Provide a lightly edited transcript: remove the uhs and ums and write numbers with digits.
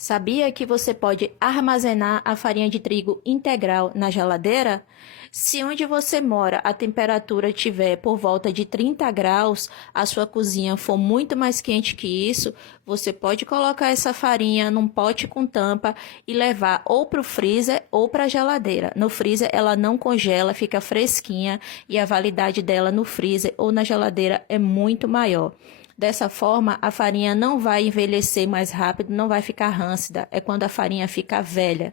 Sabia que você pode armazenar a farinha de trigo integral na geladeira? Se onde você mora a temperatura estiver por volta de 30 graus, a sua cozinha for muito mais quente que isso, você pode colocar essa farinha num pote com tampa e levar ou para o freezer ou para a geladeira. No freezer ela não congela, fica fresquinha e a validade dela no freezer ou na geladeira é muito maior. Dessa forma, a farinha não vai envelhecer mais rápido, não vai ficar rancida. É quando a farinha fica velha.